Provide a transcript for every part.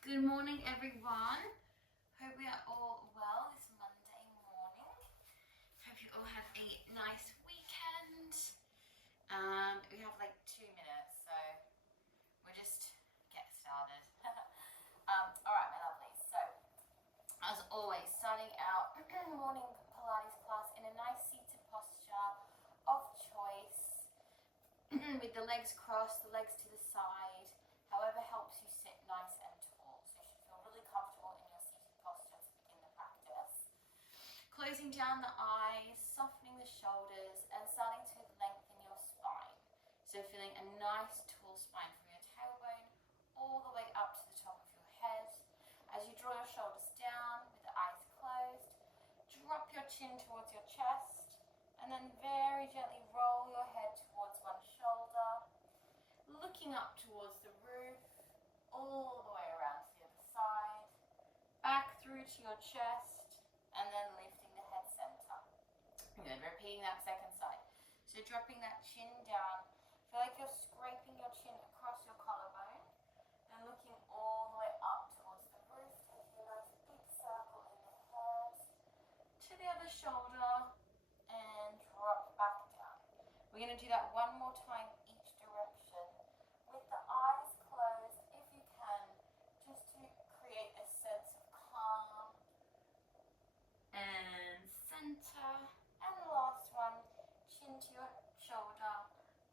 Good morning, everyone. Hope we are all well this Monday morning. Hope you all had a nice weekend. We have like 2 minutes, so we'll just get started. All right, my lovelies. So, as always, starting out morning Pilates class in a nice seated posture of choice, with the legs crossed, the legs to the side, however helps you sit nice and tall. So you should feel really comfortable in your seated posture to begin the practice. Closing down the eyes, softening the shoulders, and starting to lengthen your spine. So feeling a nice tall spine from your tailbone all the way up to the top of your head. As you draw your shoulders down with the eyes closed, drop your chin towards your chest, and then very gently roll your head towards one shoulder, looking up towards the roof, all the way around to the other side, back through to your chest, and then lifting the head center. Good, repeating that second side. So dropping that chin down, feel like you're scraping your chin across your collarbone, and looking all the way up towards the roof, taking a nice big circle in the head, to the other shoulder, and drop back down. We're going to do that one more time each direction with the eyes closed if you can, just to create a sense of calm and center. And the last one, chin to your shoulder,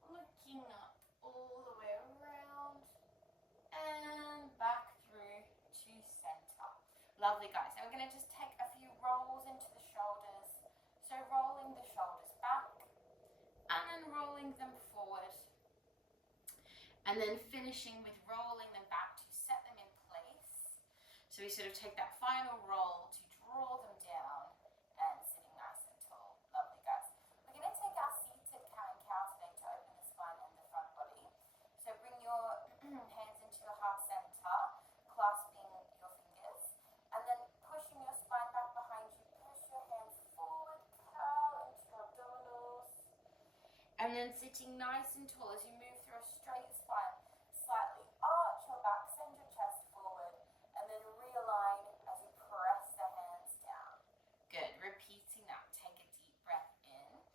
looking up all the way around and back through to center. Lovely, guys. Now we're going to just take a few rolls into the shoulders. So rolling the shoulders back and then rolling them forward, and then finishing with rolling them back to set them in place. So we sort of take that final roll to draw them down and sitting nice and tall. Lovely, guys. We're going to take our seated cat and cow today to open the spine and the front body. So bring your hands into your heart center, clasping your fingers, and then pushing your spine back behind you. Push your hands forward, curl into your abdominals, and then sitting nice and tall as you move through a straight spine. Slightly arch your back, send your chest forward, and then realign as you press the hands down. Good, repeating that. Take a deep breath in.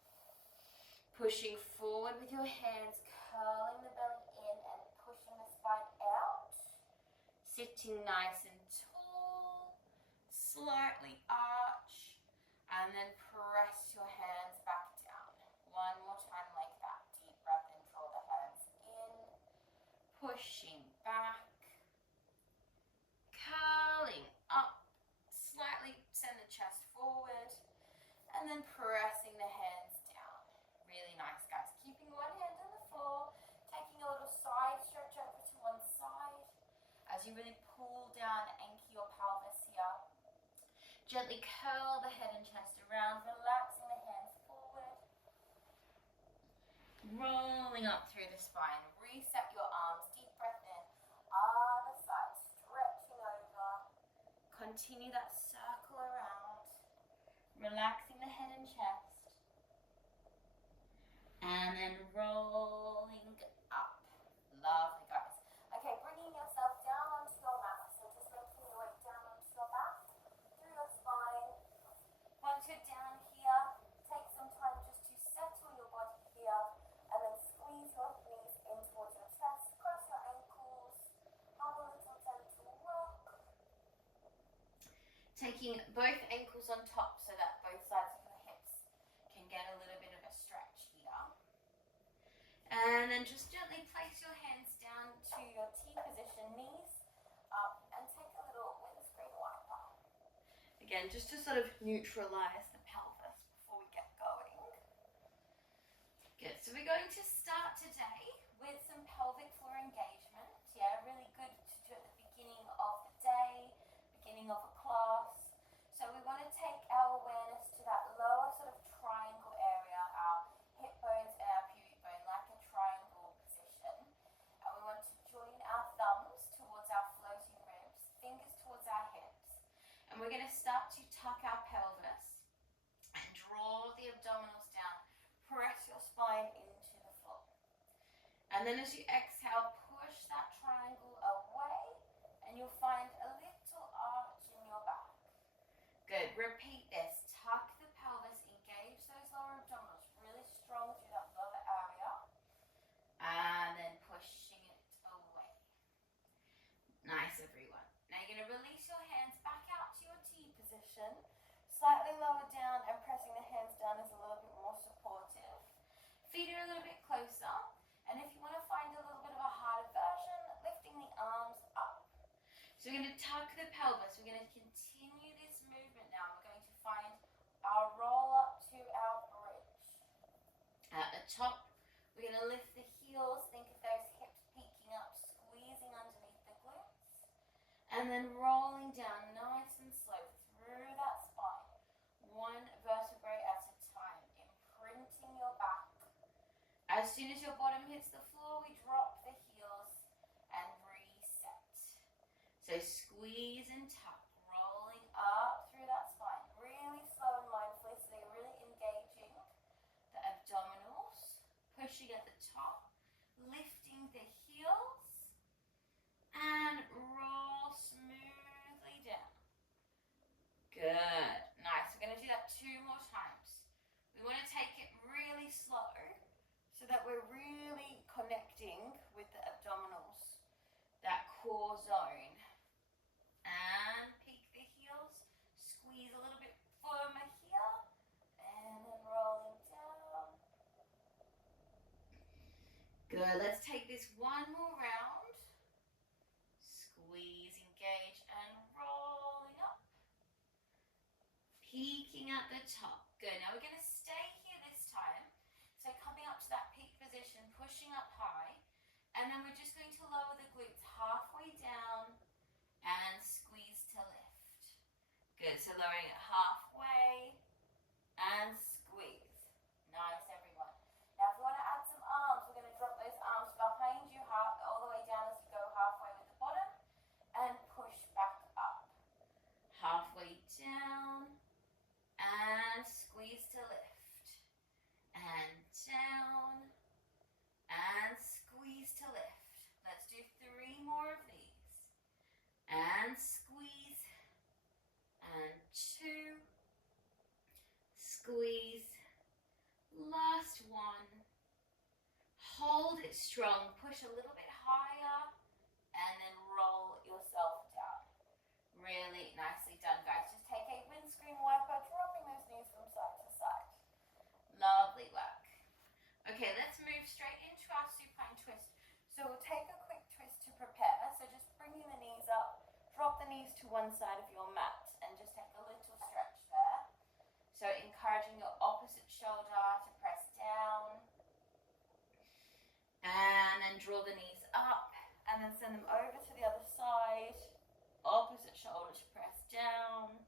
Pushing forward with your hands, curling the belly in and pushing the spine out. Sitting nice and tall, slightly arch, and then press your hands back down. One more time like that. Deep breath in, draw the hands in, pushing back, curling up, slightly send the chest forward, and then pressing the hands down. Really nice, guys. Keeping one hand on the floor, taking a little side stretch over to one side as you really pull down, anchor your pelvis here. Gently curl the head and chest around, relaxing the hands forward, rolling up through the spine. Reset your arms, deep breath in, other side, stretching over. Continue that circle around, relaxing the head and chest, and then rolling up. Lovely, guys. Okay, bringing yourself down onto your mat, so just making your way down onto your back, through your spine. Once you're down here, take some time just to settle your body here, and then squeeze your knees in towards your chest, cross your ankles, have a little gentle rock. Taking both ankles on top so that both sides of your hips can get a little bit of a stretch here. And then just gently place your hands down to your T position, knees up, and take a little windscreen wiper. Again, just to sort of neutralize the pelvis before we get going. Good, so we're going to start today with some pelvic floor engagement. Yeah, really good to do at the beginning of the day, beginning of a class. So we want to take our awareness to that lower sort of triangle area, our hip bones and our pubic bone, like a triangle position. And we want to join our thumbs towards our floating ribs, fingers towards our hips. And we're going to start to tuck our pelvis and draw the abdominals down. Press your spine into the floor. And then as you exhale, push that triangle away, and you'll find Slightly lower down and pressing the hands down is a little bit more supportive. Feet are a little bit closer. And if you want to find a little bit of a harder version, lifting the arms up. So we're going to tuck the pelvis. We're going to continue this movement now. We're going to find our roll up to our bridge. At the top, we're going to lift the heels. Think of those hips peeking up, squeezing underneath the glutes. And then rolling down nice and slow through that spine. One vertebrae at a time, imprinting your back. As soon as your bottom hits the floor, we drop the heels and reset. So squeeze and tuck, rolling up through that spine. Really slow and mindfully, so you're really engaging the abdominals. Pushing at the top, lifting the heels, and roll smoothly down. Good. Nice. We're going to do that 2 more times. We want to take it really slow, so that we're really connecting with the abdominals, that core zone. And peek the heels, squeeze a little bit firmer here, and then rolling down. Good, let's take this one more round. Squeeze, engage, and rolling up. Peeking at the top. Good, now we're going to stay here this time. So coming up to that peak position, pushing up high, and then we're just going to lower the glutes halfway down and squeeze to lift. Good, so lowering it halfway and squeeze. Nice, everyone. Now if you want to add some arms, we're going to drop those arms behind you all the way down as you go halfway with the bottom and push back up. Halfway down and squeeze to lift. And down, and squeeze to lift. Let's do 3 more of these. And squeeze, and 2, squeeze, last one. Hold it strong, push a little bit higher, and then roll yourself down. Really nicely done, guys. Just take a windscreen wiper, dropping those knees from side to side. Lovely work. Okay, let's move straight into our supine twist. So we'll take a quick twist to prepare. So just bringing the knees up, drop the knees to one side of your mat and just take a little stretch there. So encouraging your opposite shoulder to press down. And then draw the knees up and then send them over to the other side. Opposite shoulder to press down.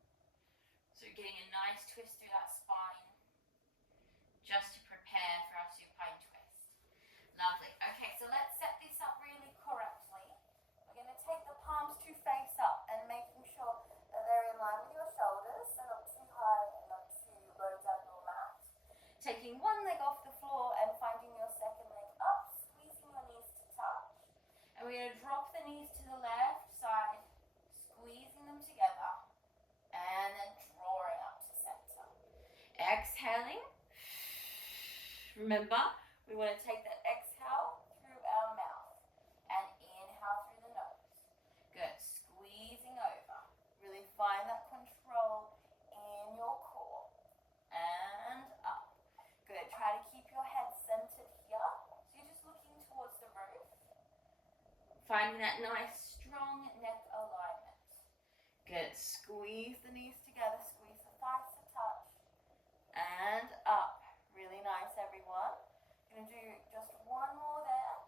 So you're getting a nice twist through that spine, just to prepare for our supine twist. Lovely. Okay, so let's set this up really correctly. We're going to take the palms to face up and making sure that they're in line with your shoulders, so not too high and not too low down your mat. Taking one leg off the floor and finding your second leg up, squeezing your knees to touch. And we're going to drop the knees to the left side, squeezing them together, and then drawing up to center. Exhaling. Remember, we want to take that exhale through our mouth and inhale through the nose. Good. Squeezing over. Really find that control in your core. And up. Good. Try to keep your head centered here. So you're just looking towards the roof. Finding that nice, strong neck alignment. Good. Squeeze the knees together. Squeeze the thighs to touch. And up. Really nice, everyone. Going to do just one more there.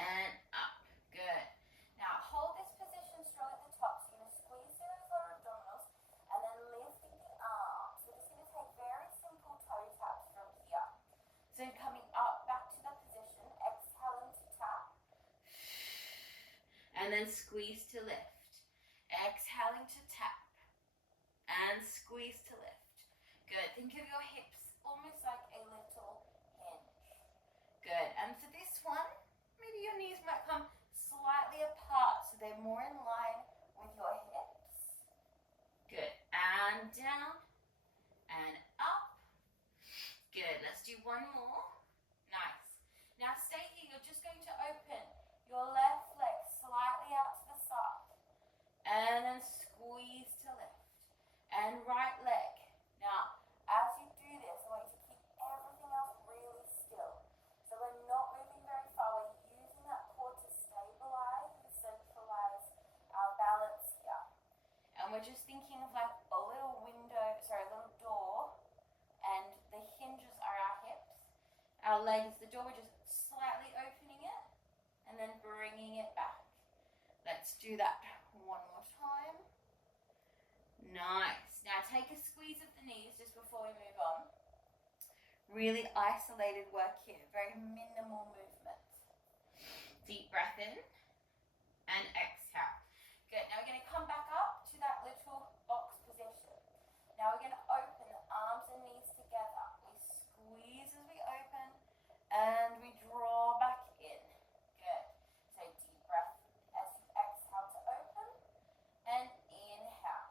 And up. Good. Now hold this position strong at the top. So you're going to squeeze through those lower abdominals and then lifting the arms. We're just going to take very simple toe taps from here. So coming up back to the position, exhaling to tap. And then squeeze to lift. Exhaling to tap. And squeeze to lift. Good. Think of your hips almost like a little hinge. Good. And for this one, maybe your knees might come slightly apart so they're more in line with your hips. Good. And down and up. Good. Let's do one more. Nice. Now stay here. You're just going to open your left leg slightly out to the side and then squeeze to lift. And do that one more time. Nice. Now take a squeeze of the knees just before we move on. Really isolated work here, very minimal movement. Deep breath in and exhale. Good. Now we're going to come back up to that little box position. Now we're going to open the arms and knees together. We squeeze as we open and we draw back in. Good. So deep breath as you exhale to open and inhale.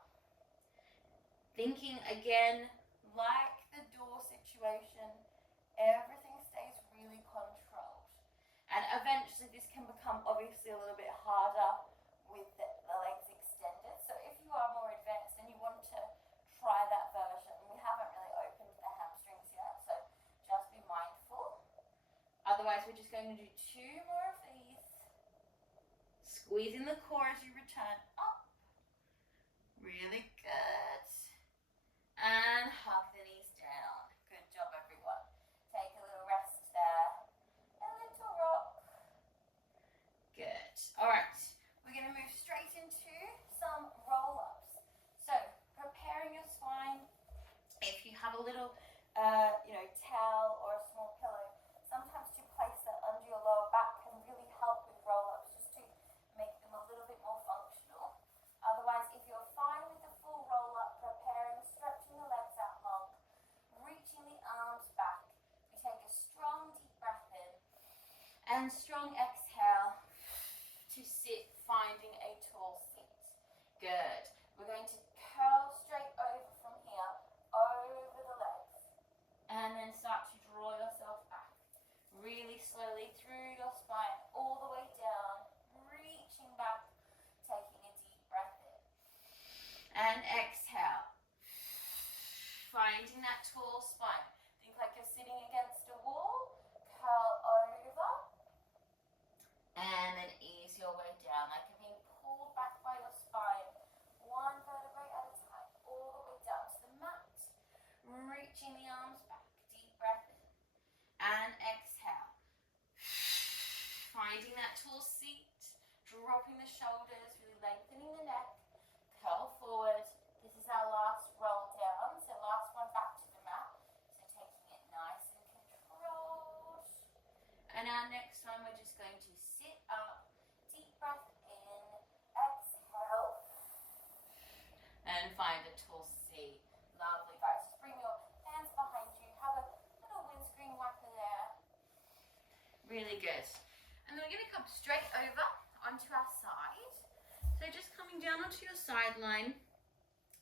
Thinking again, like the door situation, everything stays really controlled. And eventually this can become obviously a little bit harder with the legs extended. So if you are more advanced and you want to try that version, we haven't really opened the hamstrings yet, so just be mindful. Otherwise we're just going to do 2 more of these. Squeezing the core as you return up. Really good. And hug the knees down. Good job, everyone. Take a little rest there. A little rock. Good. All right. We're going to move straight into some roll-ups. So, preparing your spine. If you have a little, towel or a small pillow, sometimes to place that under your lower back can really help with roll-ups, just to make them a little bit more functional. Otherwise, if you're fine with the full roll-up, preparing, stretching the legs out long, reaching the arms back, we take a strong deep breath in and strong exhale to sit, finding a tall seat. Good. We're going to curl straight over from here, over the legs, and then start to draw yourself back. Really slowly through your spine, all the way down, reaching back, taking a deep breath in. And exhale. Finding that tall spine. Think like you're sitting against a wall. Curl over. And then ease your way down. Like you're being pulled back by your spine. 1 vertebrae at a time. All the way down to the mat. Reaching the arms back. Deep breath in. And exhale. Finding that tall seat. Dropping the shoulders. Really lengthening the neck. Curl forward. This is our last roll down, so last one back to the mat. So taking it nice and controlled. And our next one, we're just going to sit up, deep breath in, exhale, and find a tall seat. Lovely, guys. Just bring your hands behind you, have a little windscreen wiper there. Really good. And then we're going to come straight over onto our side. So just coming down onto your sideline,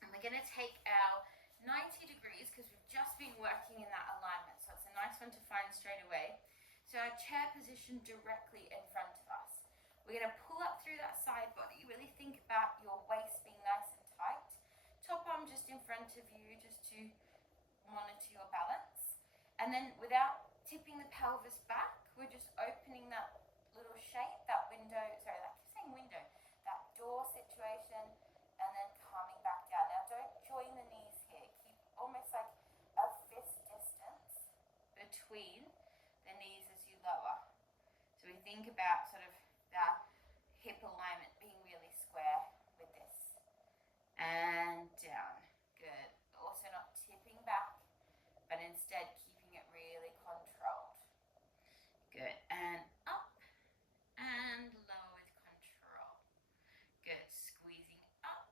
and we're going to take our 90 degrees because we've just been working in that alignment. So it's a nice one to find straight away. So our chair position directly in front of us. We're going to pull up through that side body. Really think about your waist being nice and tight. Top arm just in front of you just to monitor your balance. And then without tipping the pelvis back, we're just opening that little shape, that window, sorry, I keep saying window, that door situation, and then coming back down. Now don't join the knees here. Keep almost like a fist distance between the knees as you lower. So we think about sort of the hip alignment being really square with this. And down. Good. Also not tipping back, but instead keeping it really controlled. Good. And up and lower with control. Good. Squeezing up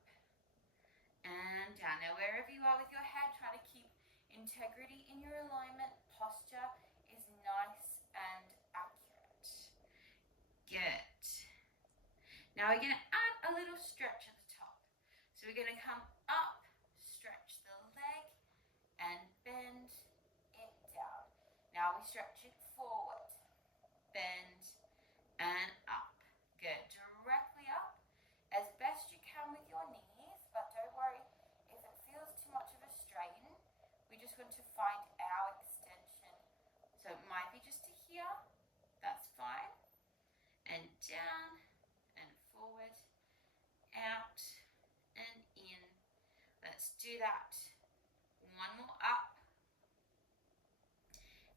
and down. Now wherever you are with your head, try to keep integrity in your alignment. Posture is nice and accurate. Good. Now we're going to add a little stretch at the top. So we're going to come up, stretch the leg, and bend it down. Now we stretch it forward, bend, and up. Good. Directly up as best you can with your knees, but don't worry if it feels too much of a strain. We just want to find our extension. So it might be just to here, that's fine. And down, and forward, out, and in. Let's do that. One more up.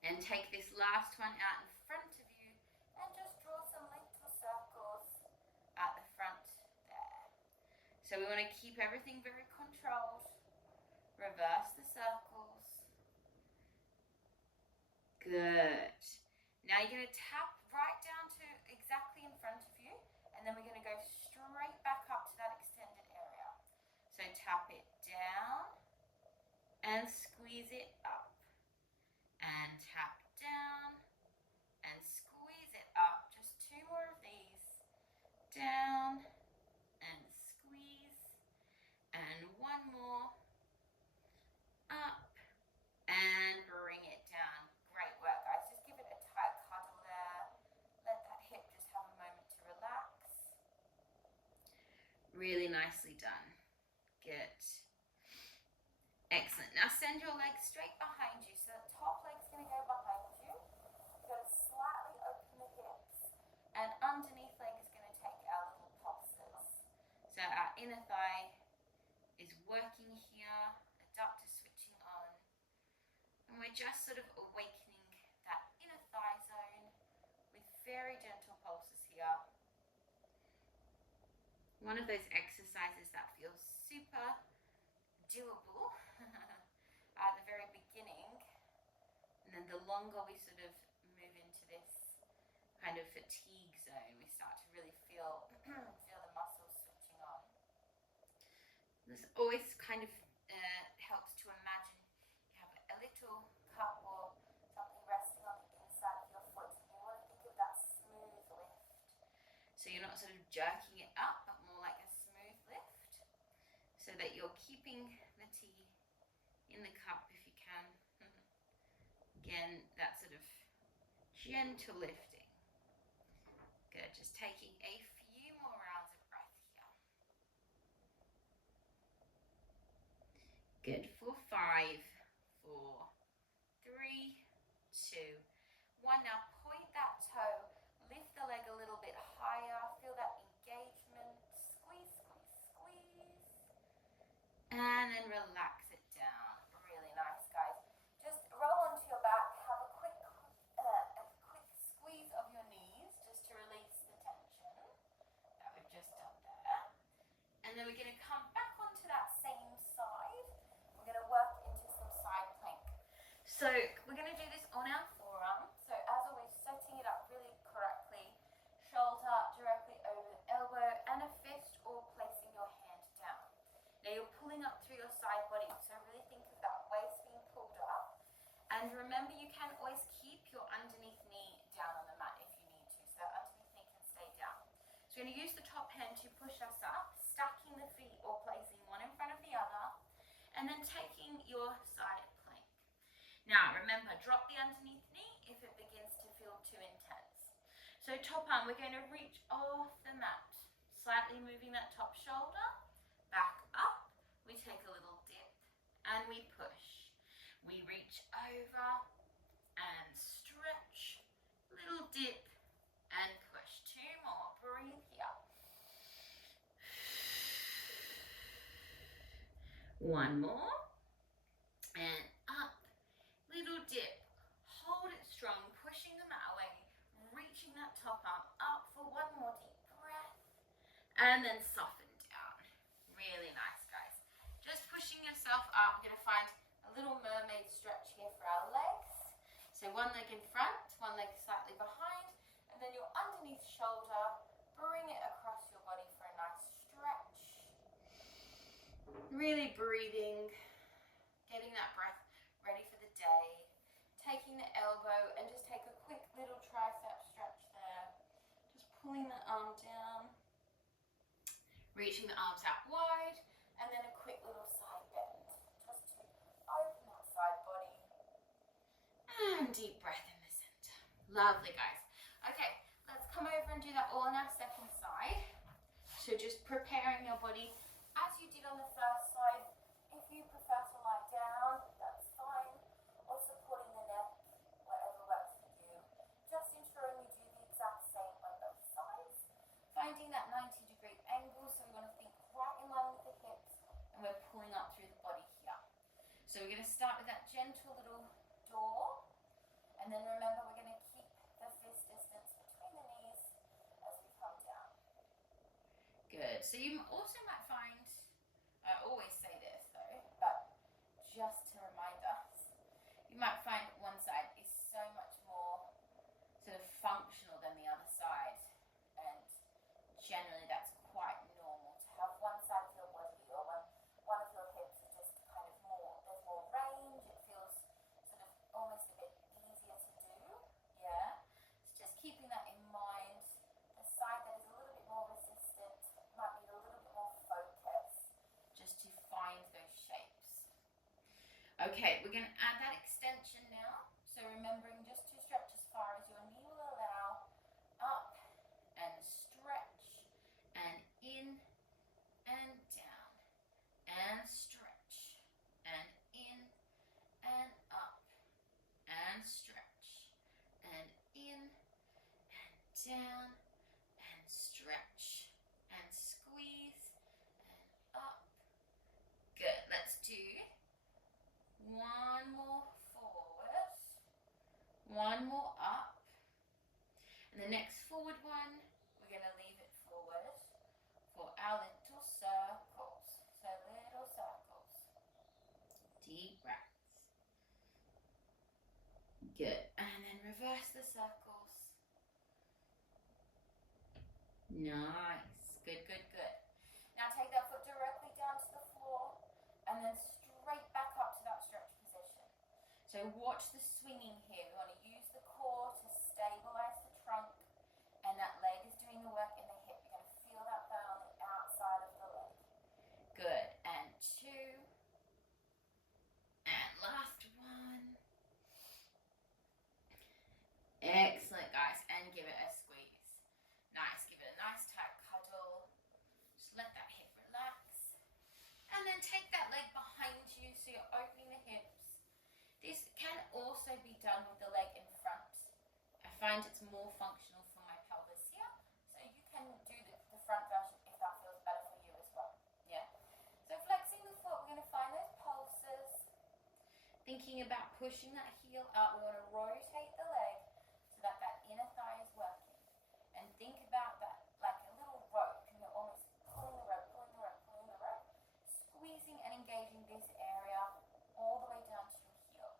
And take this last one out in front of you and just draw some little circles at the front keep everything very controlled. Reverse the circles. Good. Now you're going to tap right down to exactly in front of you, and then we're going to go straight back up to that extended area. So tap it down and squeeze it up, and tap down and squeeze it up. Just 2 more of these. Down and squeeze, and 1 more. Up and bring it down. Great work, guys. Just give it a tight cuddle there. Let that hip just have a moment to relax. Really nicely done. Good. Excellent. Now send your legs straight behind you. So the top leg's going to go behind you. You've got to slightly open the hips. And underneath leg is going to take our little pulses. So our inner thigh is working here. Adductor switching on. And we're just sort of awakening that inner thigh zone with very gentle pulses here. One of those exercises that feels super doable at the very beginning, and then the longer we sort of move into this kind of fatigue zone, we start to really feel feel the muscles switching on. This always kind of helps to imagine you have a little cup or something resting on the inside of your foot. You want to think of that smooth lift. So you're not sort of jerking it up, but more like a smooth lift, so that you're keeping the tea in the cup if you can. Again, that sort of gentle lifting. Good, just taking a few more rounds of breath here. Good, for 5, 4, 3, 2, 1. Now point that toe, lift the leg a little bit higher, feel that engagement, squeeze, squeeze, squeeze, and then relax it down. Really nice, guys. Just roll onto your back, have a quick squeeze of your knees just to release the tension that we've just done there. And then we're going to come back onto that same side. We're going to work into some side plank. So we're going to do this on our forearm. So as always, setting it up really correctly. Shoulder directly over the elbow and a fist, or placing your hand down. Now you're pulling up through your side body, so really think of that waist being pulled up. And remember, you can always keep your underneath knee down on the mat if you need to, so that underneath knee can stay down. So you're going to use the top hand to push us up, stacking the feet or placing one in front of the other, and then taking your side plank. Now remember, drop the underneath knee if it begins to feel too intense. So top arm, we're going to reach off the mat, slightly moving that top shoulder, back up, we take a little dip, and we push. We reach over and stretch, little dip and push. 2 more, breathe here. 1 more, and up, little dip, hold it strong, pushing the mat away, reaching that top arm up for 1 more deep breath, and then soften down. Really nice, guys. Just pushing yourself up. We're going to find a little mermaid stretch here for our legs. So 1 leg in front, 1 leg slightly behind, and then your underneath shoulder, bring it across your body for a nice stretch. Really breathing, getting that breath ready for the day. Taking the elbow and just take a quick little tricep stretch there. Just pulling the arm down, reaching the arms out wide, and then a quick little side bend, just to open that side body. And deep breath in the center. Lovely, guys. Okay, let's come over and do that all on our second side. So just preparing your body as you did on the first side. If you prefer to lie down, that's fine, or supporting the neck, whatever works for you. Just ensuring you do the exact same on both sides. Finding that 90-degree angle, so we want to think right in line with the hips, and we're pulling up through the body here. So we're going to start with that gentle little door, and then remember, we're going to keep the fist distance between the knees as we come down. Good. So you also might find just to remind us. You might find one side is so much more sort of functional than the other side, and generally that's quite normal to have one side of your body or one of your hips is just kind of more, there's more range, it feels sort of almost a bit easier to do, yeah? So just keeping that in mind. The side that is a little bit more resistant might need a little bit more focus just to find those shapes. Okay, we're going to add that extension now. So remembering just to stretch as far as your knee will allow, up and stretch, and in and down, and stretch, and in and up, and stretch, and in and down, and stretch, and squeeze, and up. Good, let's do one more forward, one more up, and the next forward one, we're going to leave it forward for our little circles. So little circles. Deep breaths. Good, and then reverse the circles. Nice, good, good, good. Now take that foot directly down to the floor, and then straight back up to that stretch position. So watch the swinging here. We want to use the core to stabilize the trunk, and that leg is doing the work in the hip. You're going to feel that bone on the outside of the leg. Good, and two, and last one. Excellent, guys, and give it a squeeze. Nice, give it a nice tight cuddle. Just let that hip relax. And then take that leg behind you so you're opening the hips. This can also be done with the leg in front. I find it's more functional for my pelvis here, so you can do the front version if that feels better for you as well. Yeah. So flexing the foot, we're going to find those pulses. Thinking about pushing that heel up, we want to rotate the leg so that that inner thigh is working. And think about that like a little rope. You're almost pulling the rope, pulling the rope, pulling the rope, squeezing and engaging this area all the way down to your heel.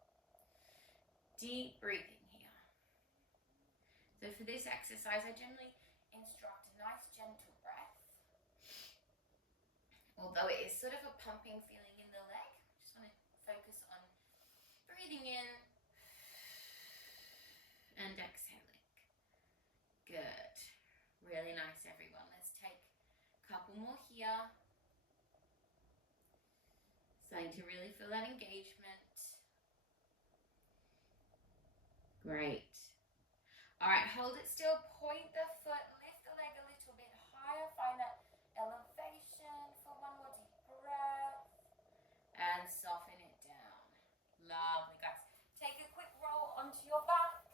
Deep breathing here. So for this exercise, I generally instruct a nice gentle breath. Although it is sort of a pumping feeling in the leg, just want to focus on breathing in and exhaling. Good. Really nice, everyone. Let's take a couple more here. Starting to really feel that engagement. Great. All right, hold it still. Point the foot, lift the leg a little bit higher. Find that elevation for one more deep breath. And soften it down. Lovely, guys. Take a quick roll onto your back.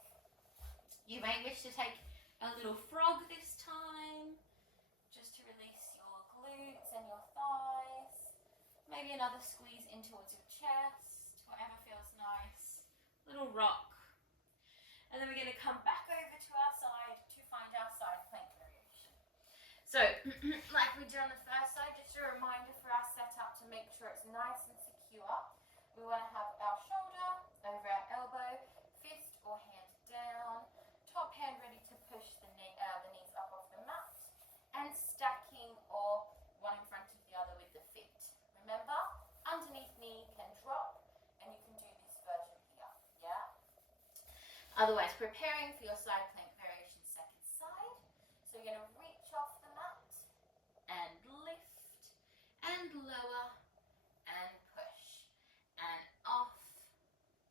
You may wish to take a little frog this time, just to release your glutes and your thighs. Maybe another squeeze in towards your chest, whatever feels nice. Little rock. And then we're going to come back over to our side to find our side plank variation. So, like we did on the first side, just a reminder for our setup to make sure it's nice and secure. We want to have our shoulder over our elbow, fist or hand down, top hand ready to push the knees up off the mat, and stacking or one in front of the other with the feet. Remember, underneath knee can drop, and you can do this version here, yeah? Otherwise, preparing for your side plank variation second side. So you're going to reach off the mat and lift and lower and push and off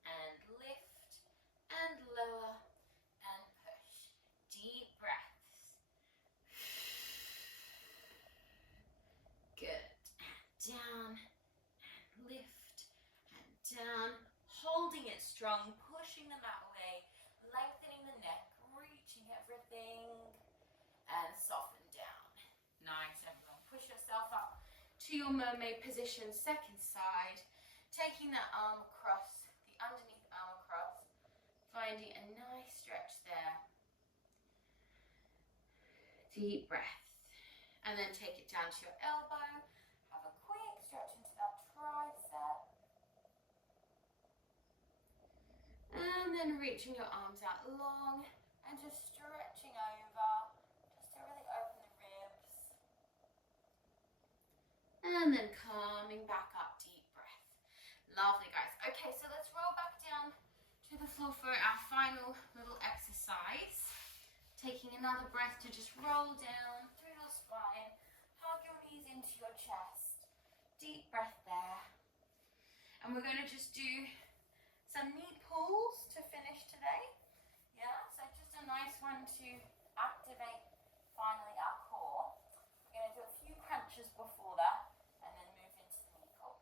and lift and lower and push. Deep breaths. Good. And down and lift and down. Holding it strong, pushing the mat away, lengthening the neck, reaching everything, and soften down. Nice, everyone. Push yourself up to your mermaid position, second side. Taking that arm across, the underneath arm across, finding a nice stretch there. Deep breath. And then take it down to your elbow. Have a quick stretch into that tricep. And then reaching your arms out long and just stretching over just to really open the ribs. And then coming back up, deep breath. Lovely, guys. Okay, so let's roll back down to the floor for our final little exercise. Taking another breath to just roll down through your spine. Hug your knees into your chest. Deep breath there. And we're going to just do some knee pulls to finish today. Yeah, so just a nice one to activate finally our core. We're going to do a few crunches before that and then move into the knee pull.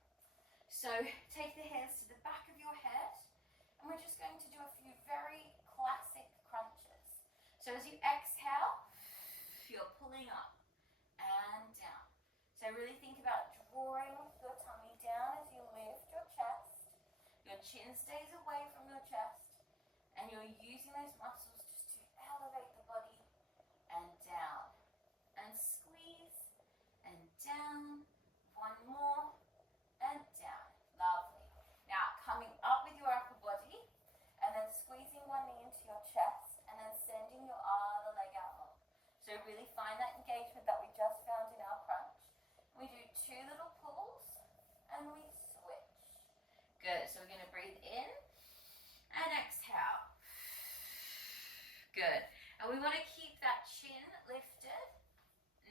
So take the hands to the back of your head and we're just going to do a few very classic crunches. So as you exhale, you're pulling up and down. So really think about drawing your tummy down as you lift your chest. Your chin stays away from your chest and you're using those muscles just to elevate the body and down. And squeeze and down. One more and down. Lovely. Now coming up with your upper body and then squeezing one knee into your chest and then sending your other leg out long. So really find that engagement that we just found in our crunch. We do 2 little pulls and we switch. Good, so we're going to breathe in and exhale. Good, and we want to keep that chin lifted,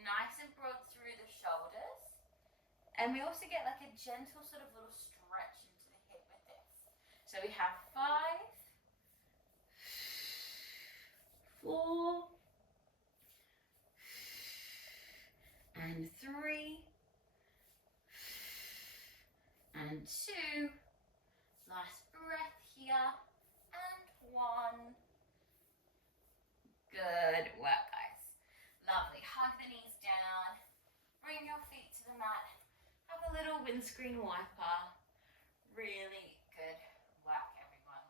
nice and broad through the shoulders. And we also get like a gentle sort of little stretch into the hip with this. So we have 5, 4, and 3, and 2, last breath here, and 1. Good work, guys. Lovely. Hug the knees down, bring your feet to the mat, have a little windscreen wiper. Really good work, everyone.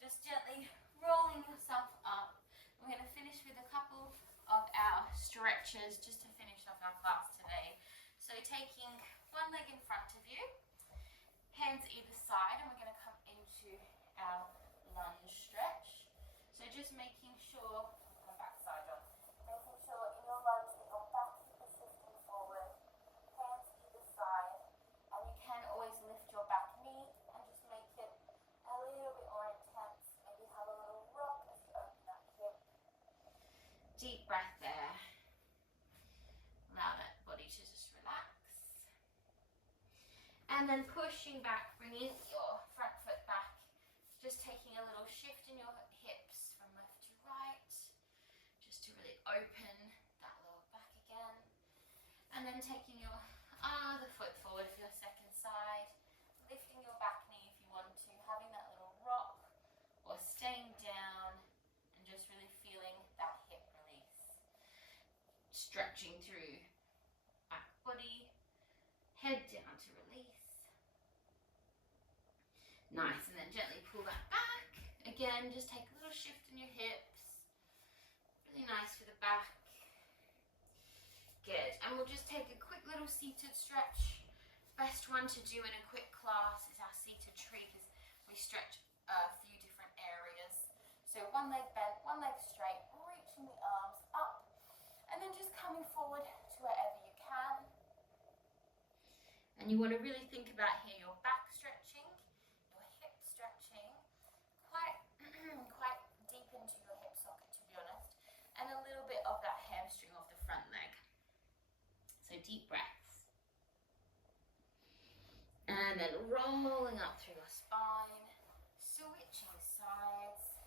Just gently rolling yourself up. We're going to finish with a couple of our stretches just to finish off our class today. So taking one leg in front of you, hands either side, and we're going to come into our lunge stretch. So just making sure, come back side on, making sure in your lunge that your back hip is shifting forward, hands either side, and you can always lift your back knee and just make it a little bit more intense. Maybe have a little rock as you open that hip. Deep breath there. Allow that body to just relax. And then pushing back, bringing your front foot back. Just taking a little shift in your hips from left to right. Just to really open that lower back again. And then taking your other foot forward for your second side. Lifting your back knee if you want to. Having that little rock or staying down. And just really feeling that hip release. Stretching through back body. Head down to release. Nice, and then gently pull that back. Again, just take a little shift in your hips. Really nice for the back. Good, and we'll just take a quick little seated stretch. Best one to do in a quick class is our seated tree because we stretch a few different areas. So one leg bent, one leg straight, reaching the arms up, and then just coming forward to wherever you can. And you want to really think about here your back stretching, your hip stretching, quite deep into your hip socket to be honest, and a little bit of that hamstring off the front leg. So deep breaths. And then rolling up through your spine, switching sides,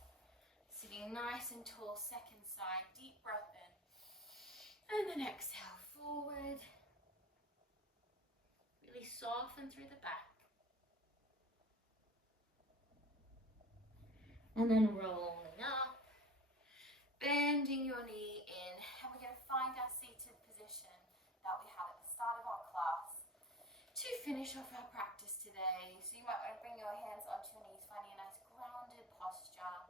sitting nice and tall, second side, deep breath in, and then exhale forward. Really soften through the back. And then rolling up, bending your knee in, and we're going to find our seated position that we had at the start of our class to finish off our practice today. So you might want to bring your hands onto your knees, finding a nice grounded posture,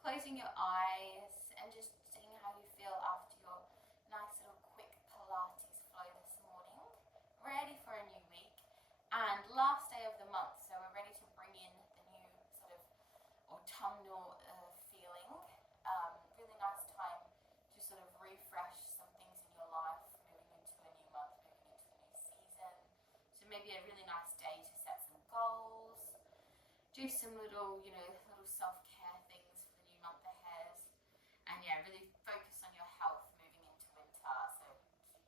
closing your eyes, and just seeing how you feel after your nice little quick Pilates flow this morning. Ready for a new week. And last day of the month, so we're ready to bring in the new sort of, or autumnal feeling. Really nice time to sort of refresh some things in your life, moving into a new month, moving into the new season. So maybe a really nice day to set some goals, do some little, little self-care things for the new month ahead. And yeah, really focus on your health moving into winter. So keeping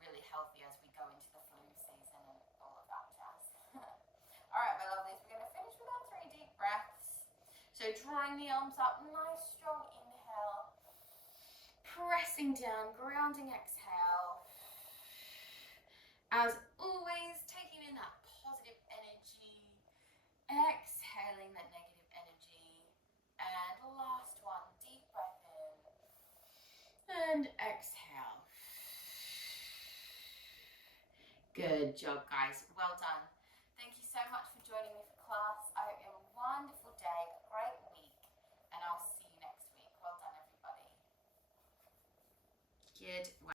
really healthy as we go into the flu season and all of that jazz. All right, my lovelies, we're going to finish with our 3 deep breaths. So drawing the arms up, nice strong inhale, pressing down, grounding exhale. As always, taking in that positive energy, exhaling that negative energy. And last one, deep breath in and exhale. Good job, guys. Well done. Thank you so much for joining me for class. I hope you have a wonderful day, a great week, and I'll see you next week. Well done, everybody. Good.